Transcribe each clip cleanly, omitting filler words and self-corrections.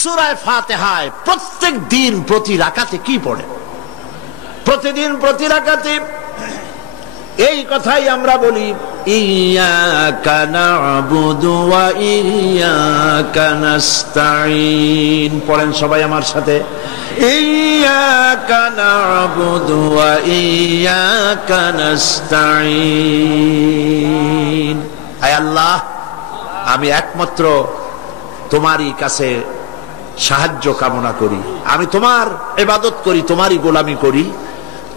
সূরা ফাতিহায় প্রত্যেক দিন প্রতি রাকাতে কি পড়ে? প্রতিদিন প্রতি রাকাতে এই কথাই আমরা বলি, ইয়্যাকা না'বুদু ওয়া ইয়্যাকা নাস্তাঈন। পড়েন সবাই আমার সাথে, ইয়্যাকা না'বুদু ওয়া ইয়্যাকা নাস্তাঈন। আয় আল্লাহ, আমি একমাত্র তোমারই কাছে সাহায্য কামনা করি, আমি তোমার ইবাদত করি, তোমারই গোলামি করি,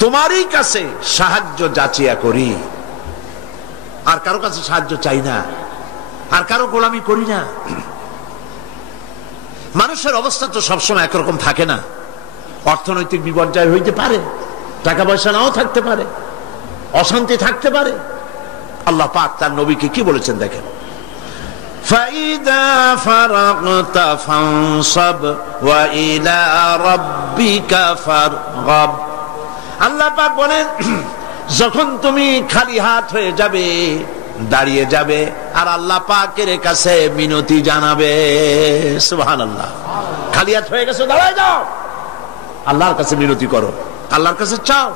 তোমারই কাছে সাহায্য যাচিয়া করি, আর কারো কাছে সাহায্য চাই না, আর কারো গোলামি করি না। মানুষের অবস্থা তো সবসময় একরকম থাকে না, অর্থনৈতিক বিপর্যয় হইতে পারে, টাকা পয়সা নাও থাকতে পারে, অশান্তি থাকতে পারে। আল্লাহ পাক তার নবীকে কি বলেছেন দেখেন, ফাইদা ফারাগতা ফানসাব ওয়া ইলা রাব্বিকা ফারগাব। আল্লাহ পাক বলেন, যখন তুমি খালি হাত হয়ে যাবে, দাঁড়িয়ে যাবে, আর আল্লাহ পাকের কাছে মিনতি জানাবে। সুবহানাল্লাহ। খালি হাত হয়ে গেছো, দাঁড়ায় যাও, আল্লাহর কাছে মিনতি করো, আল্লাহর কাছে চাও।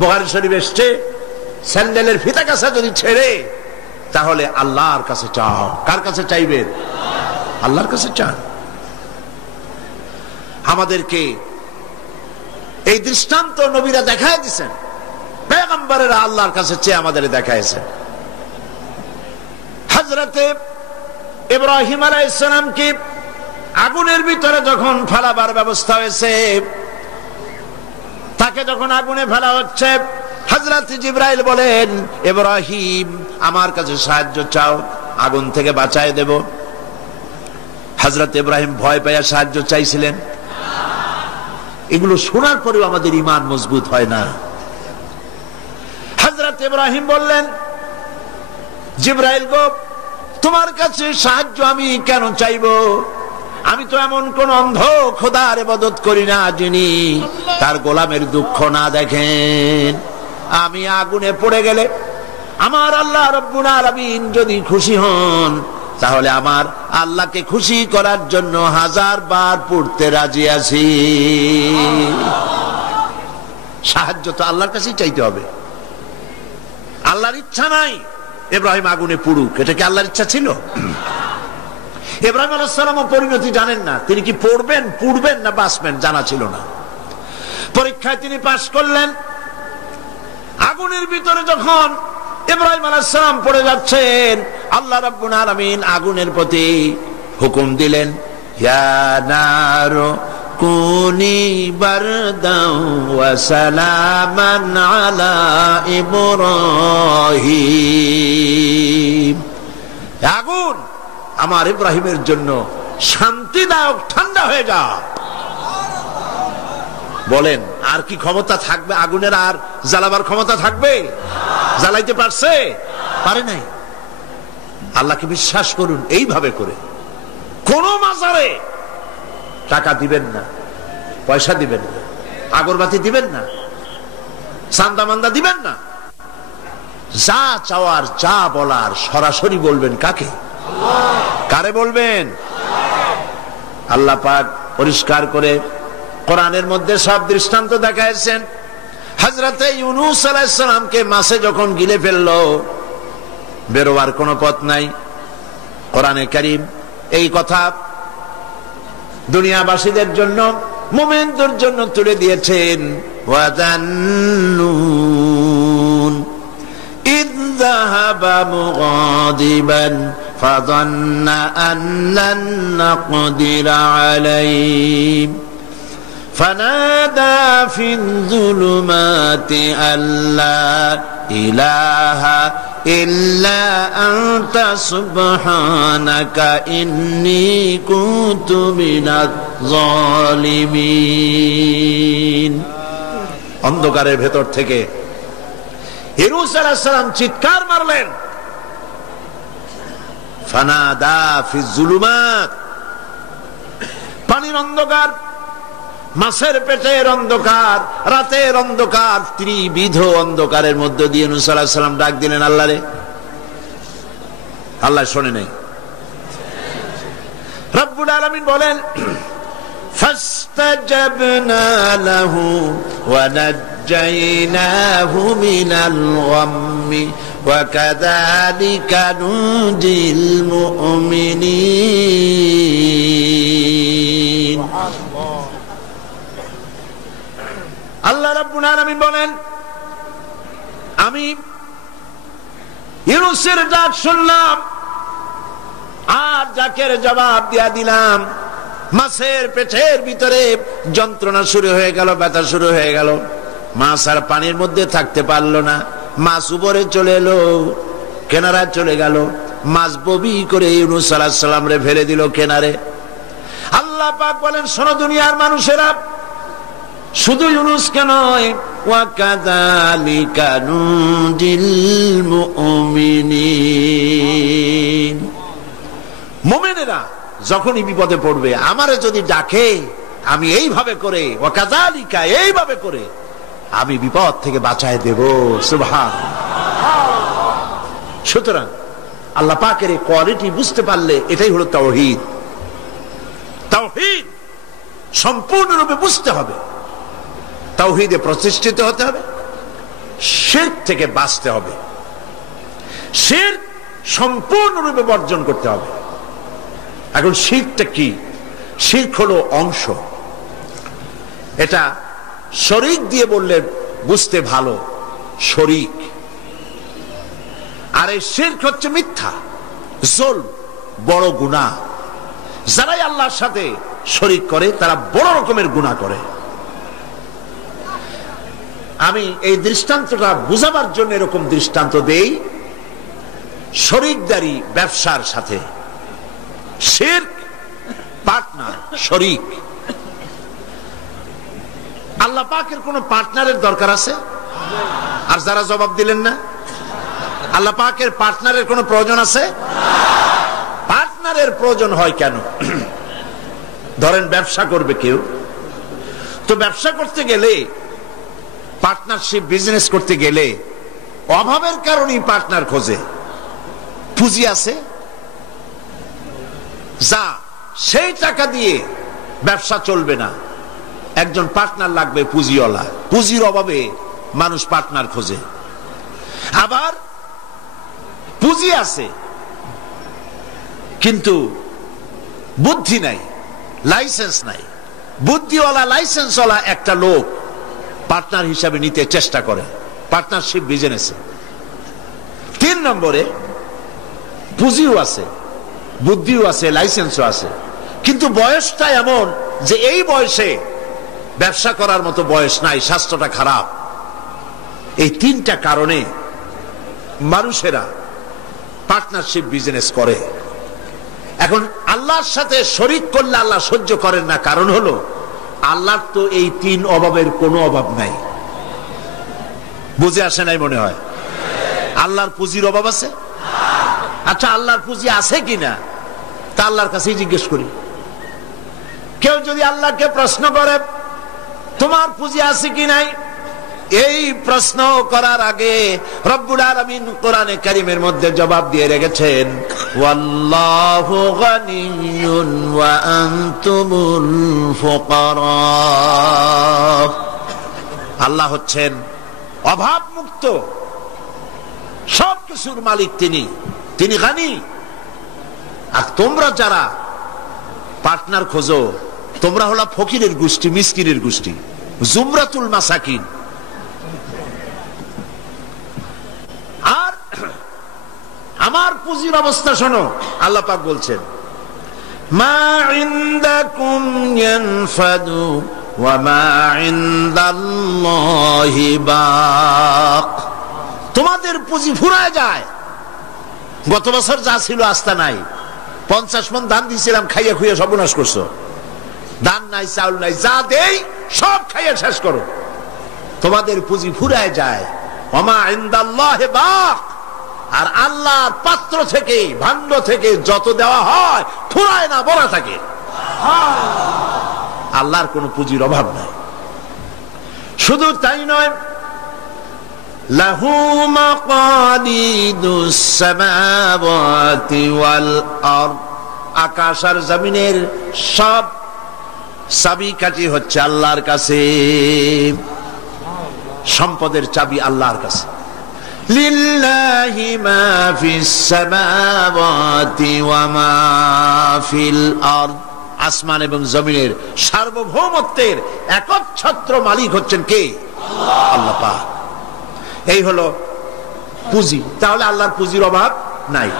বুখারী শরীফে এসেছে, স্যান্ডেলের ফিতা কাছে যদি ছেড়ে, তাহলে আল্লাহর কাছে চাও। কার কাছে চাইবেন? আল্লাহর কাছে চান। আমাদেরকে এই দৃষ্টান্ত নবীরা দেখায় দিয়েছেন, পয়গম্বরেরা আল্লাহর কাছে চেয়ে আমাদের দেখাইছেন। হযরতে ইব্রাহিম আলাইহিস সালামকে আগুনের ভিতরে যখন ফেলাবার ব্যবস্থা হয়েছে, তাকে যখন আগুনে ফেলা হচ্ছে, হযরত জিবরাইল বলেন, ইব্রাহিম আমার কাছে সাহায্য চাও, আগুন থেকে বাঁচায় দেব। হযরত ইব্রাহিম ভয় পেয়ে সাহায্য চাইছিলেন। এগুলো শোনার পরেও আমাদের ঈমান মজবুত হয় না। হযরত ইব্রাহিম বললেন, জিবরাইল গো, তোমার কাছে সাহায্য আমি কেন চাইবো? আমি তো এমন কোন অন্ধ খোদার ইবাদত করি না যিনি তার গোলামের দুঃখ না দেখেন। আমি আগুনে পড়ে গেলে আমার আল্লাহ রাব্বুল আলামিন যদি খুশি হন, তাহলে আমার আল্লাহকে খুশি করার জন্য 1000 বার পড়তে রাজি আছি। সাহায্য তো আল্লাহর কাছেই চাইতে হবে। আল্লাহর ইচ্ছা নাই ইব্রাহিম আগুনে পুড়ুক, এটা কি আল্লাহর ইচ্ছা ছিল? ইব্রাহিম আলাইহিস সালামও পরিণতি জানেন না, তিনি কি পড়বেন, পুড়বেন না বাঁচবেন জানা ছিল না। পরীক্ষায় তিনি পাশ করলেন। আগুনের ভিতরে যখন ইব্রাহিম আলাইহিস সালাম পড়ে যাচ্ছেন, আল্লাহ রাব্বুল আলামিন আগুনের প্রতি হুকুম দিলেন, ইয়া নারু কুনি বারদাও ওয়া সালামান আলা ইব্রাহিম। আগুন, আমার ইব্রাহিমের জন্য শান্তিদায়ক ঠান্ডা হয়ে যা। বলেন, আর কি ক্ষমতা থাকবে আগুনের? আর জ্বালাবার ক্ষমতা থাকবে? জ্বালাইতে পারছে? পারে নাই। আল্লাহকে বিশ্বাস করুন এইভাবে করে। কোন মাজারে টাকা দিবেন না, পয়সা দিবেন না, আগরবাতি দিবেন না, চান্দা মান্দা দিবেন না। যা চাওয়ার, যা বলার সরাসরি বলবেন। কাকে? কারে বলবেন? আল্লাহ পাক পরিষ্কার করে কোরআনের মধ্যে সব দৃষ্টান্ত দেখাইছেন। হযরতে ইউনূস আলাইহিস সালামকে মাছে যখন গিলে ফেললো, বেরোবার কোনো পথ নাই, কোরআনে কারীম এই কথা দুনিয়াবাসীদের জন্য, মুমিনদের জন্য তুলে দিয়েছেন। ওয়াযান্নুন ইয যাহাবা মুগাদিবান ফাযান্না আন লান নাকদিরা আলাইহি فنادى في الظلمات أن لا إله إلا أنت سبحانك إني كنت من الظالمين। অন্ধকারের ভেতর থেকে ইউনূস আলাইহিস সালাম চিৎকার মারলেন, ফানাদা ফি যুলুমাত, পানির অন্ধকার, মাছের পেটের অন্ধকার, রাতের অন্ধকার, ত্রিবিধ অন্ধকারের মধ্য দিয়ে ইউনূস আলাইহিস সালাম ডাক দিলেন আল্লাহরে। আল্লাহ শোনে নাই। রব্বুল আলামিন বলেন ফাস্তাজাবনা লাহু ওয়া নাজ্জাইনাহু মিনাল গাম্মি ওয়া কাযালিকা নুজিল মুমিনিন। আল্লাহ রাব্বুল আলামিন বলেন আমি ইউনূসের ডাক শুনলাম আর ডাকের জবাব দিয়া দিলাম। মাছের পেটের ভিতরে যন্ত্রণা শুরু হয়ে গেল, ব্যথা শুরু হয়ে গেল। মাছ আর পানির মধ্যে থাকতে পারলো না। মাছ উপরে চলে এলো, কেনারা চলে গেল। মাছ ববি করে ইউনূস আলাইহিস সালাম রে ফেলে দিল কেনারে। আল্লাহ পাক বলেন শোনো দুনিয়ার মানুষেরা, শুধু ইউনূসকে নয়, ওয়া কাযালিকা নুজিল মুমিনিন। মুমিনেরা যখনই বিপদে পড়বে আমারে যদি ডাকে, আমি এইভাবে করে, ওয়া কাযালিকা এইভাবে করে আমি বিপদ থেকে বাঁচায় দেব। সুবহানাল্লাহ। সুতরাং আল্লাহ পাকের এই কোয়ালিটি বুঝতে পারলে এটাই হলো তাওহীদ। তাওহীদ সম্পূর্ণরূপে বুঝতে হবে, তাওহীদে প্রতিষ্ঠিত হতে হবে, শিরক থেকে বাঁচতে হবে, শিরক সম্পূর্ণরূপে বর্জন করতে হবে। এখন শিরকটা কি? শিরক হলো অংশ। এটা শরীক দিয়ে বললে বুঝতে ভালো, শরীক। আর এই শিরক হচ্ছে মিথ্যা, জুলম, বড় গুনাহ। যারাই আল্লাহর সাথে শরীক করে তারা বড় রকমের গুনাহ করে। আমি এই দৃষ্টান্তটা বুঝাবার জন্য এরকম দৃষ্টান্ত দেই শরীকদারি ব্যবসার সাথে। শিরক পার্টনার, শরীক। আল্লাহ পাকের কোন পার্টনারের দরকার আছে? আর যারা জবাব দিলেন না, আল্লাহ পাকের পার্টনারের কোন প্রয়োজন আছে? পার্টনারের প্রয়োজন হয় কেন? ধরেন ব্যবসা করবে কেউ, তো ব্যবসা করতে গেলে, পার্টনারশিপ বিজনেস করতে গেলে অভাবের কারণেই পার্টনার খোঁজে। পুঁজি আছে যা, সেই টাকা দিয়ে ব্যবসা চলবে না, একজন পার্টনার লাগবে পুঁজিওয়ালা। পুঁজির অভাবে মানুষ পার্টনার খোঁজে। আবার পুঁজি আছে কিন্তু বুদ্ধি নাই, লাইসেন্স নাই। বুদ্ধিওয়ালা লাইসেন্সওয়ালা একটা লোক পার্টনার হিসাবে নিতে চেষ্টা করে পার্টনারশিপ বিজনেসে। 3 নম্বরে পুঁজিও আছে, বুদ্ধিও আছে, লাইসেন্সও আছে, কিন্তু বয়সটা এমন যে এই বয়সে ব্যবসা করার মতো বয়স নাই, স্বাস্থ্যটা খারাপ। এই 3টা কারণে মানুষেরা পার্টনারশিপ বিজনেস করে। এখন আল্লাহর সাথে শরীক করলে আল্লাহ সহ্য করেন না, কারণ হলো আল্লাহর তো এই 3 অভাবের কোনো অভাব নাই। বুঝে আসে নাই মনে হয়? আল্লাহর পুঁজির অভাব আছে? আচ্ছা, আল্লাহর পুঁজি আছে কিনা তা আল্লাহর কাছেই জিজ্ঞেস করি। কেউ যদি আল্লাহকে প্রশ্ন করে তোমার পুঁজি আছে কি নাই, এই প্রশ্ন করার আগে রব্বুল আলামিন কোরআনে কারীমের মধ্যে জবাব দিয়ে রেখেছেন, ওয়াল্লাহু গানিয়্যুন ওয়া আনতুমুল ফুকারা। আল্লাহ হচ্ছেন অভাব মুক্ত, সবকিছুর মালিক তিনি, তিনি গানি। আর তোমরা যারা পার্টনার খোঁজো, তোমরা হলো ফকিরের গোষ্ঠী, মিসকিনের গোষ্ঠী, জুমরাতুল মাসাকিন। আর আমার পুঁজির অবস্থা শোনো, আল্লাহ পাক বলছেন, মা ইনদাকুম ইয়ানফাদু ওয়া মা ইনদাল্লাহি বাক। তোমাদের পুঁজি ফুরায় যায়। গত বছর যা ছিল আস্তা নাই, 50 মণ ধান দিয়েছিলাম, খাইয়া খুইয়া সর্বনাশ করছো। ধান নাই, চাউল নাই, যা দেই সব খাইয়া শেষ করো। তোমাদের পুঁজি ফুরায় যায়। ওমা ইনদাল্লাহি বাক। আর আল্লাহর পাত্র থেকে, ভাণ্ড থেকে যত দেওয়া হয় ফুরায় না, বলা থাকে। আল্লাহর কোন পুঁজির অভাব নাই। শুধু তাই নয়, লাহু মাকালিদুস সামাওয়াতি ওয়াল আরদ আকাশ আর জমিনের সব চাবিকাঠি হচ্ছে আল্লাহর কাছে, সম্পদের চাবি আল্লাহর কাছে। লিল্লাহি মা ফিস সামাওয়াতি ওয়া মা ফিল আরদ, আসমান এবং জমিনের সার্বভৌমত্বের একচ্ছত্র মালিক হচ্ছেন কে? আল্লাহ পাক। এই হলো পুঁজি। তাহলে আল্লাহর পুঁজির অভাব নাই।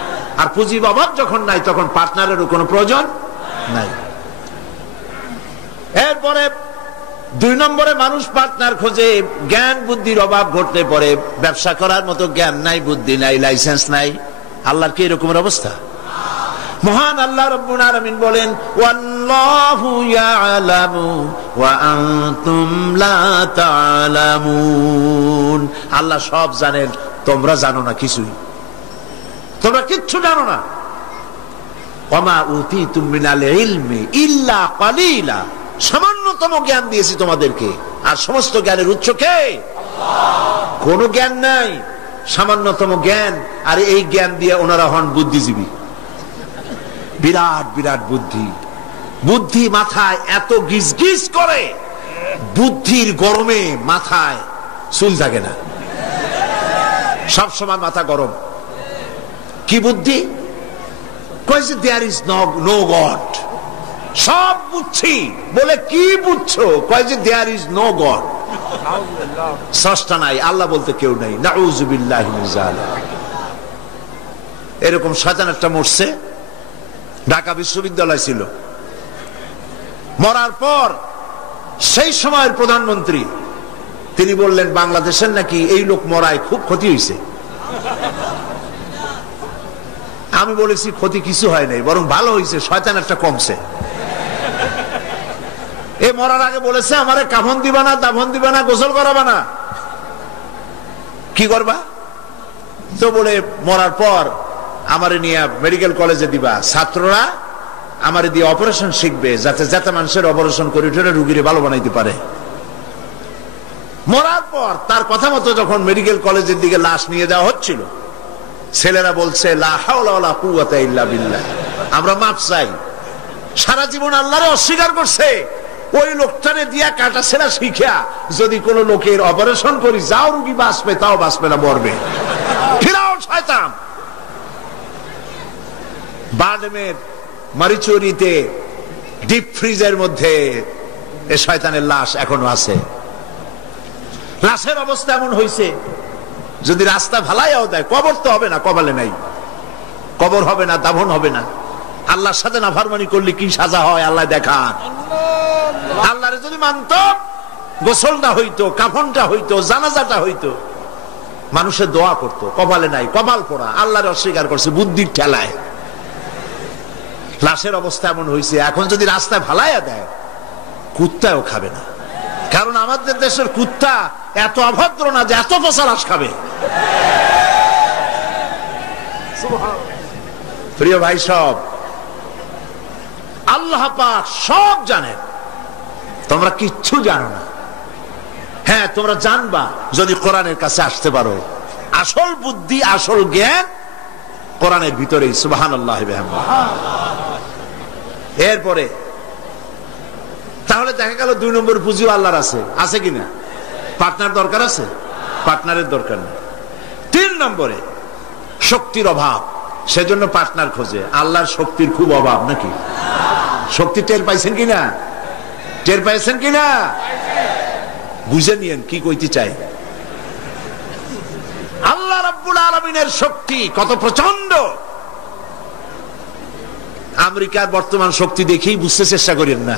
আর পুঁজির অভাব যখন নাই তখন পার্টনারেরও কোনো প্রয়োজন নাই। এরপরে 2 নম্বরে মানুষ পার্টনার খোঁজে জ্ঞান বুদ্ধির অভাব ঘটলে পরে। ব্যবসা করার মতো জ্ঞান নাই, বুদ্ধি নাই, লাইসেন্স নাই। আল্লাহর কি এরকমের অবস্থা? মহান আল্লাহ রাব্বুল আলামিন বলেন, ওয়াল্লাহু ইয়ালামু ওয়া আনতুম লা তা'লামুন। আল্লাহ সব জানেন, তোমরা জানো না কিছুই, তোমরা কিচ্ছু জানো না। ওয়া মা উতীতুম মিনাল ইলমি ইল্লা কালিলা, সামান্যতম জ্ঞান দিয়েছি তোমাদেরকে, আর সমস্ত জ্ঞানের উৎস কে? আল্লাহ। কোনো জ্ঞান নাই, সামান্যতম জ্ঞান। আর এই জ্ঞান দিয়ে ওনারা হন বুদ্ধিজীবী। বিরাট বিরাট বুদ্ধি, বুদ্ধি মাথায় এত গিজ গিজ করে, বুদ্ধির গরমে মাথায় চুল থাকে না, সব সময় মাথা গরম। কি বুদ্ধি? কইছে দেয়ার ইজ নো গড। সব বুঝছি বলে কি বুঝছো? কয় যে দেয়ার ইজ নো গড, স্রষ্টা নাই, আল্লাহ বলতে কেউ নাই। নাউযুবিল্লাহি মিন যালিক। এরকম শয়তান একটা মরছে, ঢাকা বিশ্ববিদ্যালয় ছিল। মরার পর সেই সময়ের প্রধানমন্ত্রী তিনি বললেন, বাংলাদেশের নাকি এই লোক মরায় খুব ক্ষতি হয়েছে। আমি বলেছি ক্ষতি কিছু হয় নাই, বরং ভালো হয়েছে, শয়তান একটা কমছে। এ মরার আগে বলেছে, আমারে কাফন দিবা না, দাফন দিবা না, গোসল করাবা না। কি করবা? তো বলে মরার পর আমারে নিয়ে মেডিকেল কলেজে দিবা, ছাত্ররা আমারে দিয়ে অপারেশন শিখবে, যাতে যাতে মানুষের অপারেশন করে উঠে রুগীরে ভালো বানাইতে পারে। মরার পর তার কথা মতো যখন মেডিকেল কলেজের দিকে লাশ নিয়ে যাওয়া হচ্ছিল, ছেলেরা বলছে, লা হাওলা ওয়ালা কুওয়াতা ইল্লা বিল্লাহ, আমরা মাপ চাই। সারা জীবন আল্লাহরে অস্বীকার করছে। ওই লোকটারে দিয়া কাটা ছেঁড়া শিখা যদি কোন লোকের অপারেশন করি, যাও রুগী বাঁচবে, তাও বাঁচবে না, মরবে। ফিরাও শয়তান। বাডমের মারিচুরিতে ডিপ ফ্রিজের মধ্যে এ শয়তানের লাশ এখনো আছে। লাশের অবস্থা এমন হয়েছে, যদি রাস্তা ভালাইয়াও দেয়, কবর তো হবে না, কপালে নাই, কবর হবে না, দাফন হবে না। আল্লাহর সাথে নাফরমানি করলে কি সাজা হয় আল্লাহ দেখান। আল্লাহরে যদি মানত, গোসলটা হইতো, কাফনটা হইতো, জানাজাটা হইতো, মানুষের দোয়া করতো। কপালে নাই, কপাল পোড়া, আল্লাহরে অস্বীকার করছে বুদ্ধির ঠেলায়। লাশের অবস্থা এমন হয়েছে, এখন যদি রাস্তায় ভালাইয়া দেয়, কুত্তাও খাবে না। কারণ আমাদের দেশের কুত্তা এত অভদ্র না যে এত পচা লাশ খাবে। প্রিয় ভাই, সব আল্লাহ পাক সব জানেন, তোমরা কিচ্ছু জানো না। হ্যাঁ, তোমরা জানবা যদি কোরআনের কাছে আসতে পারো। আসল বুদ্ধি, আসল জ্ঞান কোরআনের ভিতরেই। সুবহানাল্লাহ। এরপরে তাহলে দেখা গেল 2 নম্বর পুঁজিও আল্লাহর আছে। আছে কিনা? পার্টনার দরকার আছে? পার্টনারের দরকার নেই। 3 নম্বরে শক্তির অভাব, সেজন্য পার্টনার খোঁজে। আল্লাহর শক্তির খুব অভাব নাকি? শক্তি টের পাইছেন কিনা? টের পাইছেন কিনা? বুঝে নিয়েন কি কইতে চাই। আল্লাহ রাব্বুল আলামিনের শক্তি কত প্রচন্ড। আমেরিকার বর্তমান শক্তি দেখেই বুঝতে চেষ্টা করেন না।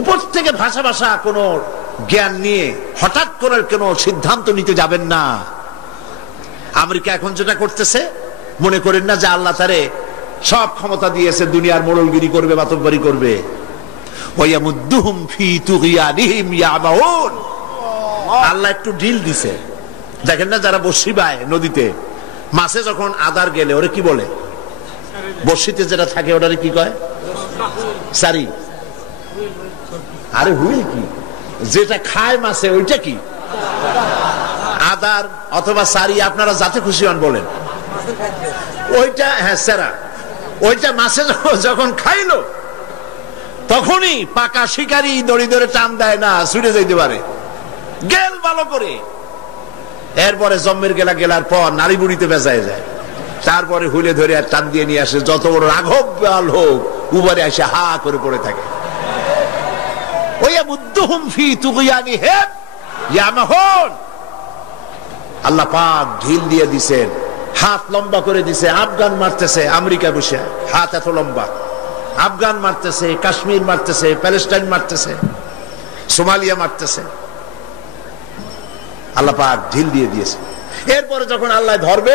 উপর থেকে ভাষা ভাষা কোন জ্ঞান নিয়ে হঠাৎ করে কোন সিদ্ধান্ত নিতে যাবেন না। আমেরিকা এখন যেটা করতেছে, মনে করেন না যে আল্লাহ তারে সব ক্ষমতা দিয়েছে, দুনিয়ার মোড়লগিরি করবে, বাতববাড়ি করবে। ওয়ায়ামুদ্দুহুম ফি তুগয়ানিহিম ইয়ামাউন। আল্লাহ একটু ঢিল দিছে। দেখেন না, যারা বড়শি বায় নদীতে, মাছে যখন আদার গেলে ওরে কি বলে? বড়শিতে যেটা থাকে ওটারে কি কয়? সারি। আরে হুইল কি? যেটা খায় মাছে ওইটা কি? আদার অথবা সারি, আপনারা যাতে খুশি হন বলেন। ওইটা হ্যাঁ সেরা, ওইটা মাছে যখন খাইলো তখনই পাকা শিকারি দড়ি ধরে টান দেয় না, ছুটে যাইতে পারে, গেল ভালো করে। এরপরে জম্মের গেলার পর নারী বুড়িতে বেজায় যায়, তারপরে হুলে ধরে আর টান দিয়ে নিয়ে আসে। যত বড় রাঘব বাল হোক উপরে এসে হা করে পড়ে থাকে। আল্লাহ পাক ঢিল দিয়ে দিছেন, হাত লম্বা করে দিছে। আফগান মারতেছে আমেরিকা বসে, হাত এত লম্বা। আফগান মারতেছে, কাশ্মীর মারতেছে, প্যালেস্টাইন মারতেছে, সোমালিয়া মারতেছে। আল্লাহ পাক ঢিল দিয়ে দিয়েছে। এরপরে যখন আল্লাহ ধরবে,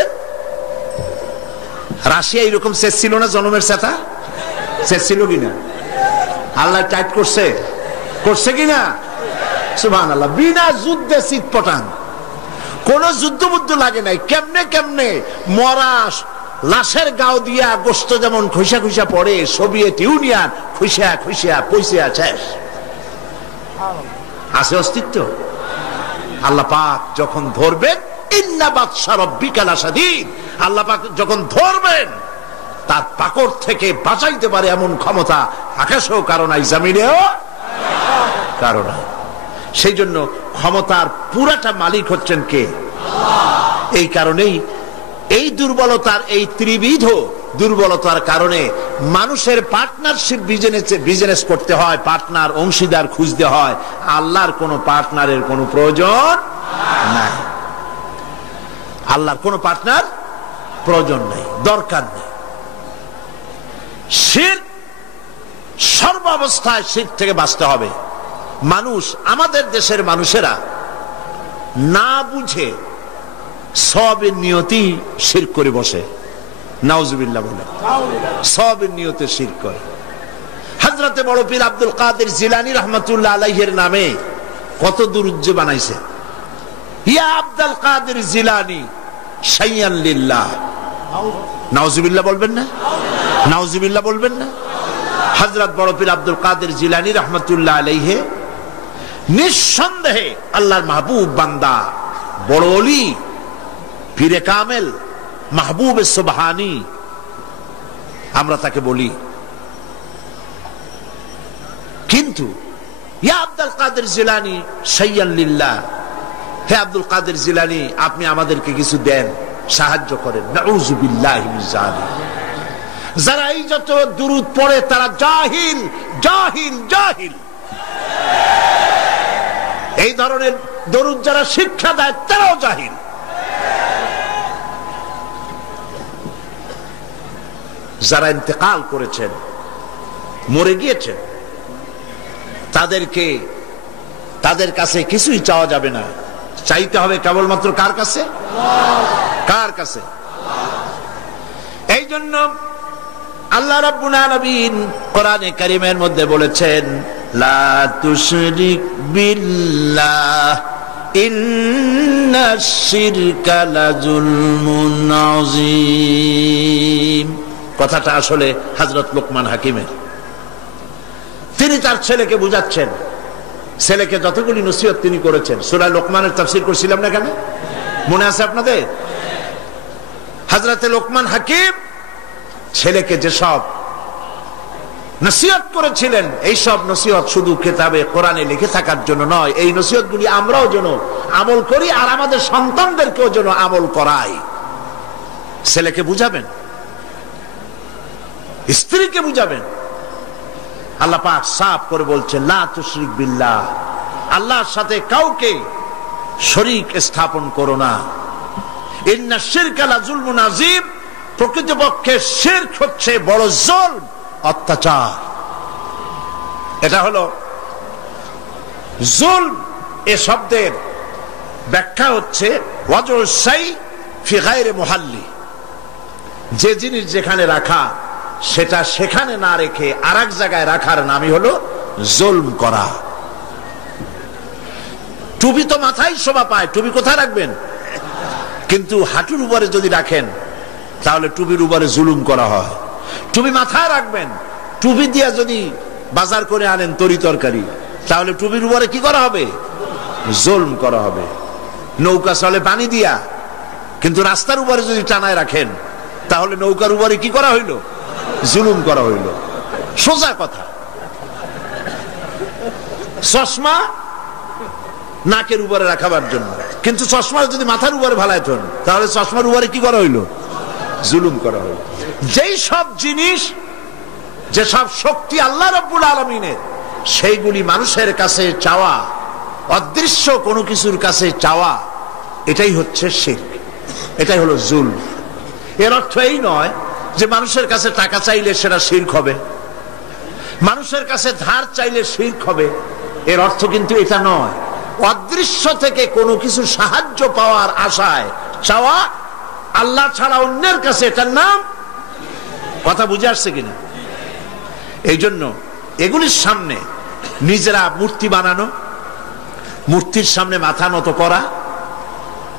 রাশিয়া এরকম শেষ ছিল না, জনমের সাথা শেষ ছিল কিনা? আল্লাহ টাইট করছে, করছে কিনা? সুবহানাল্লাহ। বিনা যুদ্ধে চিৎপটাং, কোন যুদ্ধ বুদ্ধ লাগে নাই। কেমনে কেমনে মরা লাশের গাও দিয়া গোস্ত যেমন খুশা খুশা পড়ে, সোভিয়েত ইউনিয়ন খুশিয়া খুশিয়া পয়সা শেষ। আছে অস্তিত্ব? আল্লাহ পাক যখন ধরবেন, ইন্না বাতশা রাব্বিকা লাশাদীদ, আল্লাহ পাক যখন ধরবেন তার পাকড় থেকে বাঁচাইতে পারে এমন ক্ষমতা আকাশেও কারো নাই, জমিনেও কারো নাই। সেই জন্য ক্ষমতার পুরাটা মালিক হচ্ছেন কে? আল্লাহ। এই কারণেই এই দুর্বলতার, এই ত্রিবিধ দুর্বলতার কারণে মানুষের পার্টনারশিপ বিজনেস করতে হয়, পার্টনার অংশীদার খুঁজতে হয়। আল্লাহর কোনো পার্টনারের কোনো প্রয়োজন নাই, আল্লাহর কোনো পার্টনার প্রয়োজন নেই, দরকার নেই। শিরক, সর্বাবস্থায় শিরক থেকে বাঁচতে হবে। মানুষ, আমাদের দেশের মানুষেরা না বুঝে সবের নিয়তি শিরক করে বসে, নাউজুবিল্লাহ বলে, সবের নিয়তে শিরক করে। হযরতে বড় পীর আব্দুল কাদের জিলানী রাহমাতুল্লাহ আলাইহির নামে কত দুরূদ বানাইছে। ইয়া আব্দুল কাদের জিলানী শাইয়ান লিল্লাহ, নাউজুবিল্লাহ বলবেন না? নাউজুবিল্লাহ বলবেন না? হযরত বড় পীর আব্দুল কাদের জিলানী রাহমাতুল্লাহ আলাইহি নিঃসন্দেহে আল্লাহর মাহবুব বান্দা, বড় ওলি, পীরে কামেল, মাহবুব সুবহানী আমরা তাকে বলি। কিন্তু ইয়া আব্দুল কাদের জিলানী শাইয়ান লিল্লাহ, হে আব্দুল কাদের জিলানী আপনি আমাদেরকে কিছু দেন, সাহায্য করেন। নাউযু বিল্লাহি মিন যালিক। যারা এই যত দুরূদ পড়ে তারা জাহিল, জাহিল, জাহিল। এই ধরনের দরুদ যারা শিক্ষা দেয় তারাও জাহিল। যারা ইন্তেকাল করেছেন, মরে গিয়েছেন, তাদের কাছে কিছুই চাওয়া যাবে না, চাইতে হবে কেবলমাত্র কার কাছে? কার কাছে? এই জন্য আল্লাহ রাব্বুল আলামিন কোরআনে কারীমের মধ্যে বলেছেন, লা তুশরিক বিল্লাহ ইন্নাশ শিরকা লাযুলমুন আযীম। কথাটা আসলে হযরত লোকমান হাকিমের। তিনি তার ছেলেকে বুঝাচ্ছেন, ছেলেকে যতগুলি নসিহত তিনি করেছেন। সূরা লোকমানের তাফসীর করছিলাম না কেন, মনে আছে আপনাদের? হযরতে লোকমান হাকিম ছেলেকে যেসব নসিহত করেছিলেন, এই সব নসিহত শুধু কিতাবে কোরআনে লিখে থাকার জন্য নয়, এই নসিহতগুলি আমরাও যেন আমল করি আর আমাদের সন্তানদেরকেও যেন আমল করাই। ছেলেকে বুঝাবেন, স্ত্রীকে বুঝাবেন। আল্লাহ পাক সাফ করে বলছেন, লা তুশরিক বিল্লাহ, আল্লাহর সাথে কাউকে শরীক স্থাপন করো না। ইন্নাশ শিরকা লাযুলমুন আযীম, প্রকৃতপক্ষে শিরক হচ্ছে বড় জুলম, অত্যাচার। এটা হলো জুলম। এ শব্দের ব্যাখ্যা হচ্ছে ওয়াজউল শাই ফি গায়রি মুহাল্লি, যে জিনিস যেখানে রাখা সেটা সেখানে না রেখে আরেক জায়গায় রাখার নামই হলো জুলম করা। টুপি তো মাথায় শোভা পায়, টুপি কোথায় রাখবেন? কিন্তু হাঁটুর উপরে যদি রাখেন তাহলে টুপির উপরে জুলুম করা হয়। টুপি মাথায় রাখবেন, টুপি দিয়া যদি বাজার করে আনেন তরি তরকারি, তাহলে টুপির উপরে কি করা হবে? জুলম করা হবে। নৌকা চলে পানি দিয়া, কিন্তু রাস্তার উপরে যদি টানায় রাখেন তাহলে নৌকার উপরে কি করা হইল? জুলুম করা হইল। সোজা কথা। চশমা নাকের উপরে রাখাবার জন্য, কিন্তু চশমা যদি মাথার উপরে ভালাইত তাহলে চশমার উপরে কি করা হইল? জুলুম করা হইল। যেই সব জিনিস, যে সব শক্তি আল্লাহ রাব্বুল আলামিনের, সেইগুলি মানুষের কাছে চাওয়া, অদৃশ্য কোনো কিছুর কাছে চাওয়া, এটাই হচ্ছে শিরক, এটাই হলো জুলম। এর অর্থ এই নয় যে মানুষের কাছে টাকা চাইলে সেটা শিরক হবে, মানুষের কাছে ধার চাইলে শিরক হবে, এর অর্থ কিন্তু এটা নয়। অদৃশ্য থেকে কোনো কিছু সাহায্য পাওয়ার আশায় চাওয়া আল্লাহ ছাড়া অন্যের কাছে, এটার নাম, কথা বুঝে আসছে কিনা? এই জন্য এগুলির সামনে নিজেরা মূর্তি বানানো, মূর্তির সামনে মাথা নত করা,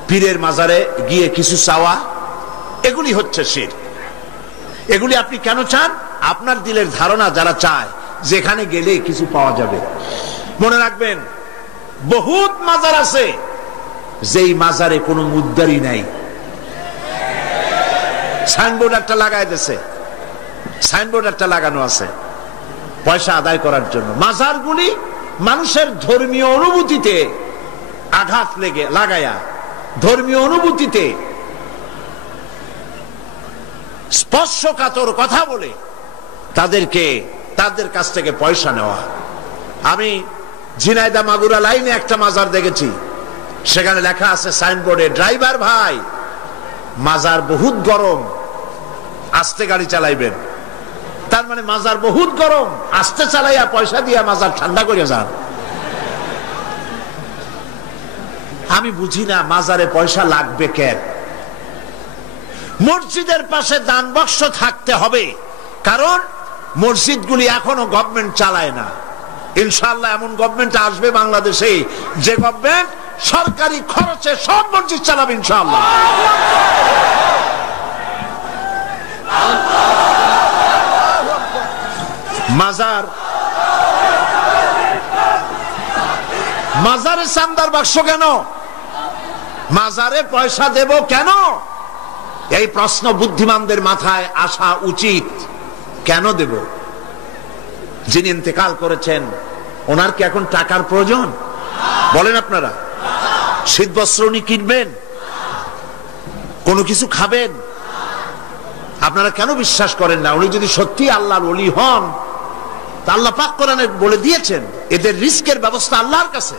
পীরের মাজারে গিয়ে কিছু চাওয়া, এগুলি হচ্ছে শিরক। এগুলি আপনি কেন চান? আপনার দিলের ধারণা যারা চায় যেখানে গেলে কিছু পাওয়া যাবে। মনে রাখবেন, বহুত মাজার আছে যেই মাজারে কোনো মুদ্দারি নাই। সাইনবোর্ড একটা লাগাই দিয়েছে, সাইনবোর্ড একটা লাগানো আছে পয়সা আদায় করার জন্য। মাজারগুলি মানুষের ধর্মীয় অনুভূতিতে আঘাত লাগায়া, ধর্মীয় অনুভূতিতে স্পর্শকাতর কথা বলে তাদের কাছ থেকে পয়সা নেওয়া। আমি ঝিনাইদহ মাগুরা লাইনে একটা মাজার দেখেছি, সেখানে লেখা আছে সাইনবোর্ডে, ড্রাইভার ভাই মাজার বহুত গরম, আস্তে গাড়ি চালাইবেন। তার মানে মাজার বহুত গরম, আস্তে চালাইয়া পয়সা দিয়া মাজার ঠান্ডা করে যান। আমি বুঝি না মাজারে পয়সা লাগবে কেন? মসজিদের পাশে দান বাক্স থাকতে হবে, কারণ মসজিদগুলি এখনো গভর্নমেন্ট চালায় না। ইনশাআল্লাহ এমন গভর্নমেন্ট আসবে বাংলাদেশে যে গভর্নমেন্ট সরকারি খরচে সব মসজিদ চালাবে ইনশাআল্লাহ। মাজারে চান্দার বাক্স কেন? মাজারে পয়সা দেব কেন? এই প্রশ্ন বুদ্ধিমানদের মাথায় আসা উচিত। কেন দেব? যিনি ইন্তেকাল করেছেন ওনার কি এখন টাকার প্রয়োজন? বলেন আপনারা। শীত বস্ত্র উনি কিনবেন, কোনো কিছু খাবেন? আপনারা কেন বিশ্বাস করেন না? উনি যদি সত্যি আল্লাহর ওলি হন, তা আল্লাহ পাক কোরআনে বলে দিয়েছেন এদের রিস্কের ব্যবস্থা আল্লাহর কাছে,